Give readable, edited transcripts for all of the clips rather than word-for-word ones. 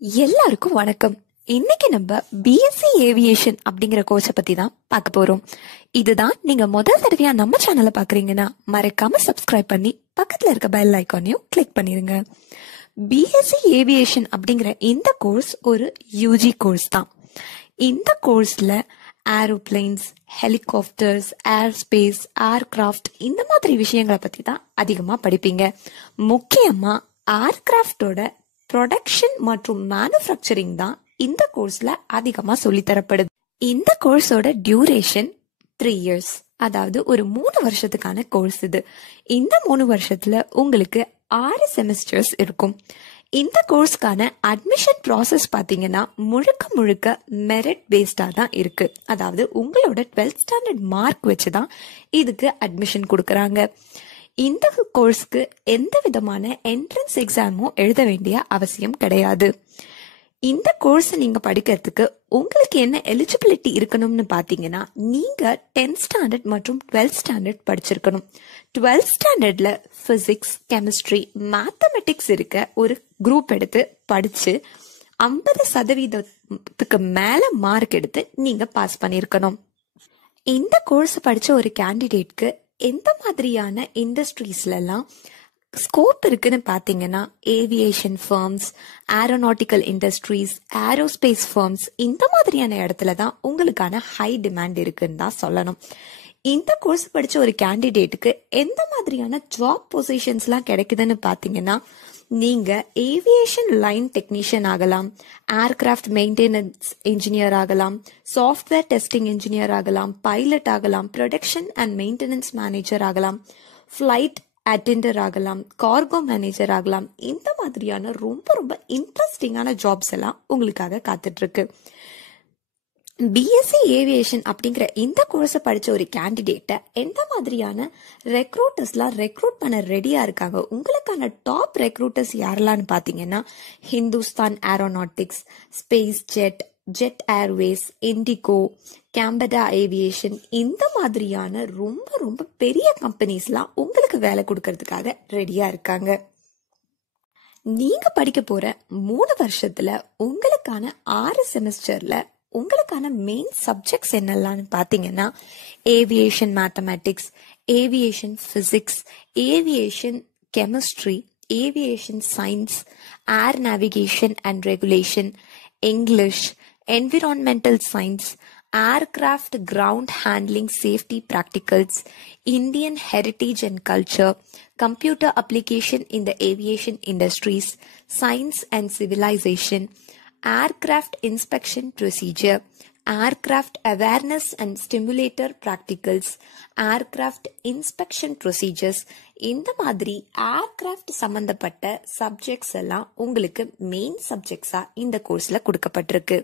எல்லாருக்கும் வணக்கம். இன்னைக்கு நம்ம பிஎஸ்சி ஏவியேஷன் அப்படிங்கிற கோர்ஸை பத்தி தான் பார்க்க போறோம். இதுதான் நீங்க முதல் தடவையா நம்ம சேனலை பாக்குறீங்கன்னா மறக்காம சப்ஸ்கிரைப் பண்ணி பக்கத்துல இருக்க பெல் ஐக்கானையும் கிளிக் பண்ணிருங்க. பிஎஸ்சி ஏவியேஷன் அப்படிங்கிற இந்த கோர்ஸ் ஒரு யூஜி கோர்ஸ் தான். இந்த கோர்ஸ்ல ஏரோப்ளைன்ஸ், ஹெலிகாப்டர்ஸ், ஏர்ஸ்பேஸ், ஏர்கிராஃப்ட் இந்த மாதிரி விஷயங்களை பத்தி தான் அதிகமா படிப்பீங்க. முக்கியமா ஏர்கிராஃப்டோட ப்ரொடக்ஷன் மற்றும் மேனுஃபேக்சரிங் தான் இந்த கோர்ஸ்ல அதிகமா சொல்லித்தரப்படுது. இந்த கோர்ஸோட டியூரேஷன் 3 years, அதாவது ஒரு 3 வருஷத்துக்கான கோர்ஸ் இது. இந்த 3 வருஷத்துல உங்களுக்கு 6 செமஸ்டர்ஸ் இருக்கும். இந்த கோர்ஸ்க்கான அட்மிஷன் ப்ராசஸ் பாத்தீங்கன்னா முழுக்க மெரிட் பேஸ்டா தான் இருக்கு. அதாவது உங்களோட 12th ஸ்டாண்டர்ட் மார்க் வச்சுதான் இதுக்கு அட்மிஷன் கொடுக்கறாங்க. இந்த கோர்ஸ்க்கு எந்த விதமான என்ட்ரன்ஸ் எக்ஸாமும் எழுத வேண்டிய அவசியம் கிடையாது. இந்த கோர்ஸ் நீங்க படிக்கிறதுக்கு உங்களுக்கு என்ன எலிஜிபிலிட்டி இருக்கணும்னு பாத்தீங்கன்னா, நீங்க 10th ஸ்டாண்டர்ட் மற்றும் 12th ஸ்டாண்டர்ட் படிச்சிருக்கணும். 12th ஸ்டாண்டர்ட்ல பிசிக்ஸ், கெமிஸ்ட்ரி, மேத்தமெட்டிக்ஸ் இருக்க ஒரு குரூப் எடுத்து படிச்சு 50% மேல மார்க் எடுத்து நீங்க பாஸ் பண்ணிருக்கணும். இந்த கோர்ஸ் படிச்ச ஒரு கேண்டிடேட்க்கு எந்த மாதிரியான இண்டஸ்ட்ரீஸ்ல எல்லாம் ஸ்கோப் இருக்குன்னு பாத்தீங்கன்னா, aviation firms, aeronautical industries, aerospace firms இந்த மாதிரியான இடத்துல தான் உங்களுக்கான ஹை டிமாண்ட் இருக்குன்னு தான் சொல்லணும். இந்த கோர்ஸ் படிச்ச ஒரு கேண்டிடேட்டுக்கு எந்த மாதிரியான ஜாப் பொசிஷன்ஸ் எல்லாம் கிடைக்குதுன்னு பாத்தீங்கன்னா, நீங்க ஏவியேஷன் லைன் டெக்னீஷியன் ஆகலாம், ஏர்கிராஃப்ட் மெயின்டெனன்ஸ் இன்ஜினியர் ஆகலாம், சாஃப்ட்வேர் டெஸ்டிங் இன்ஜினியர் ஆகலாம், பைலட் ஆகலாம், ப்ரொடக்ஷன் அண்ட் மெயின்டெனன்ஸ் மேனேஜர் ஆகலாம், ஃபிளைட் அட்டெண்டர் ஆகலாம், கார்கோ மேனேஜர் ஆகலாம். இந்த மாதிரியான ரொம்ப இன்ட்ரெஸ்டிங்கான ஜாப்ஸ் எல்லாம் உங்களுக்காக காத்துட்டு இருக்கு. பிஎஸ்சி ஏவியேஷன் அப்படிங்கிற இந்த கோர்ஸை படிச்ச ஒரு கேண்டிடேட்டை எந்த மாதிரியான ரெக்ரூட்டர்ஸ்லாம் ரெக்ரூட் பண்ண ரெடியா இருக்காங்க? உங்களுக்கான டாப் ரெக்ரூட்டர்ஸ் யாரெல்லாம் பாத்தீங்கன்னா, ஹிந்துஸ்தான் ஏரோநாட்டிக்ஸ், ஸ்பேஸ் ஜெட், ஜெட் ஏர்வேஸ், இண்டிகோ, கேம்படா ஏவியேஷன் இந்த மாதிரியான ரொம்ப பெரிய கம்பெனிஸ்லாம் உங்களுக்கு வேலை கொடுக்கறதுக்காக ரெடியா இருக்காங்க. நீங்க படிக்க போற 3 வருஷத்துல உங்களுக்கான 6 செமஸ்டர்ல உங்களுக்கான மெயின் சப்ஜெக்ட்ஸ் என்னெல்லாம் பாத்தீங்கன்னா, aviation mathematics, aviation physics, aviation chemistry, aviation science, air navigation and regulation, English, environmental science, aircraft ground handling safety practicals, Indian heritage and culture, computer application in the aviation industries, science and civilization, aircraft inspection procedure, aircraft awareness and stimulator practicals, aircraft inspection procedures. இந்த மாதிரி aircraft சம்பந்தப்பட்ட subjects எல்லாம் உங்களுக்கு main சப்ஜெக்ட்ஸா இந்த கோர்ஸ்ல கொடுக்கப்பட்டிருக்கு.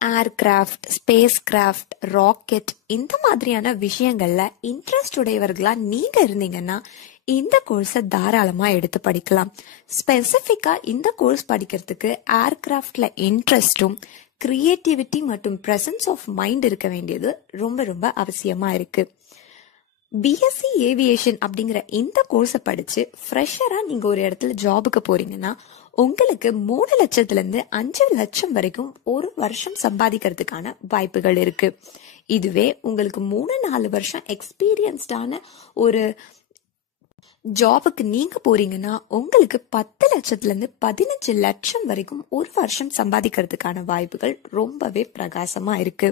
Aircraft, space craft, rocket இந்த மாதிரியான விஷயங்கள்ல இன்ட்ரெஸ்ட் உடையவர்களா நீங்க இருந்தீங்கன்னா இந்த கோர்ஸை தாராளமா எடுத்து படிக்கலாம். ஸ்பெசிபிக்கா இந்த கோர்ஸ் படிக்கிறதுக்கு ஏர்கிராஃப்ட்ல இன்ட்ரெஸ்டும், கிரியேட்டிவிட்டி மற்றும் பிரசன்ஸ் ஆஃப் மைண்ட் இருக்க வேண்டியது ரொம்ப அவசியமா இருக்கு. பிஎஸ்சி ஏவியேஷன் அப்படிங்கிற இந்த கோர்ஸை படிச்சு ஃப்ரெஷரா நீங்க ஒரு இடத்துல ஜாபுக்கு போறீங்கன்னா, உங்களுக்கு 3 லட்சத்துல இருந்து 5 லட்சம் வரைக்கும் ஒரு வருஷம் சம்பாதிக்கிறதுக்கான வாய்ப்புகள் இருக்கு. இதுவே உங்களுக்கு 3-4 வருஷம் எக்ஸ்பீரியன்ஸ்டான ஒரு ஜாபுக்கு நீங்க போறீங்கன்னா, உங்களுக்கு 10 லட்சத்துல இருந்து 15 லட்சம் வரைக்கும் ஒரு வருஷம் சம்பாதிக்கிறதுக்கான வாய்ப்புகள் ரொம்பவே பிரகாசமா இருக்கு.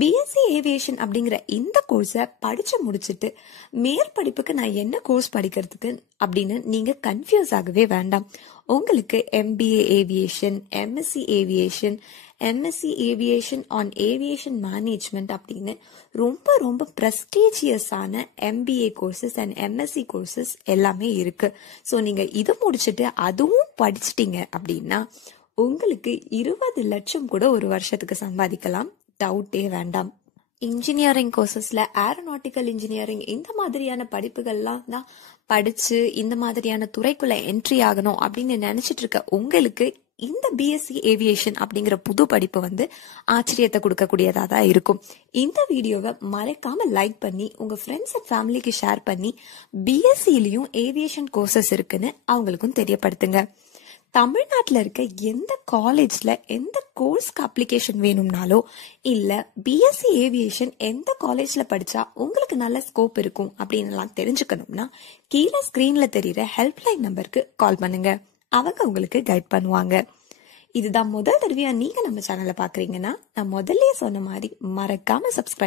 பிஎஸ்சி ஏவியேஷன் அப்படிங்கிற இந்த கோர்ஸை படிச்சு முடிச்சுட்டு மேற்படிப்புக்கு நான் என்ன கோர்ஸ் படிக்கிறதுக்கு அப்படின்னு நீங்க கன்ஃபியூஸ் ஆகவே வேண்டாம். உங்களுக்கு MBA aviation, MSc aviation, MSc aviation on aviation management அப்படின்னு ரொம்ப பிரஸ்டீஜியஸான MBA courses and MSc courses எல்லாமே இருக்கு. ஸோ நீங்க இதை முடிச்சுட்டு அதுவும் படிச்சிட்டீங்க அப்படின்னா உங்களுக்கு 20 லட்சம் கூட ஒரு வருஷத்துக்கு சம்பாதிக்கலாம். டவுட்டே வேண்டாம். இன்ஜினியரிங் கோர்சஸ்ல ஏரோநாட்டிக்கல் இன்ஜினியரிங் இந்த மாதிரியான படிப்புகள்லாம் தான் படிச்சு இந்த மாதிரியான துறைக்குள்ள என்ட்ரி ஆகணும் அப்படின்னு நினைச்சிட்டு இருக்க உங்களுக்கு இந்த பிஎஸ்சி ஏவியேஷன் அப்படிங்கிற புது படிப்பு ஆச்சரியத்தை கொடுக்கக்கூடியதா தான் இருக்கும். இந்த வீடியோவை மறக்காம லைக் பண்ணி உங்க ஃப்ரெண்ட்ஸ் அண்ட் ஃபேமிலிக்கு ஷேர் பண்ணி பிஎஸ்சிலையும் ஏவியேஷன் கோர்சஸ் இருக்குன்னு அவங்களுக்கும் தெரியப்படுத்துங்க. தமிழ்நாட்டில் இருக்க எந்த காலேஜ்ல எந்த கோர்ஸ்க்கு அப்ளிகேஷன் வேணும்னாலோ இல்ல பிஎஸ்சி ஏவியேஷன் எந்த காலேஜ்ல படிச்சா உங்களுக்கு நல்ல ஸ்கோப் இருக்கும் அப்படின்னு எல்லாம் தெரிஞ்சுக்கணும்னா கீழே ஸ்கிரீன்ல தெரியுற ஹெல்ப்லைன் நம்பருக்கு கால் பண்ணுங்க. அவங்க உங்களுக்கு கைட் பண்ணுவாங்க. இதுதான் முதல் தடவையா நீங்க நம்ம சேனலை பாக்குறீங்கன்னா நான் முதல்லயே சொன்ன மாதிரி மறக்காம சப்ஸ்கிரைப்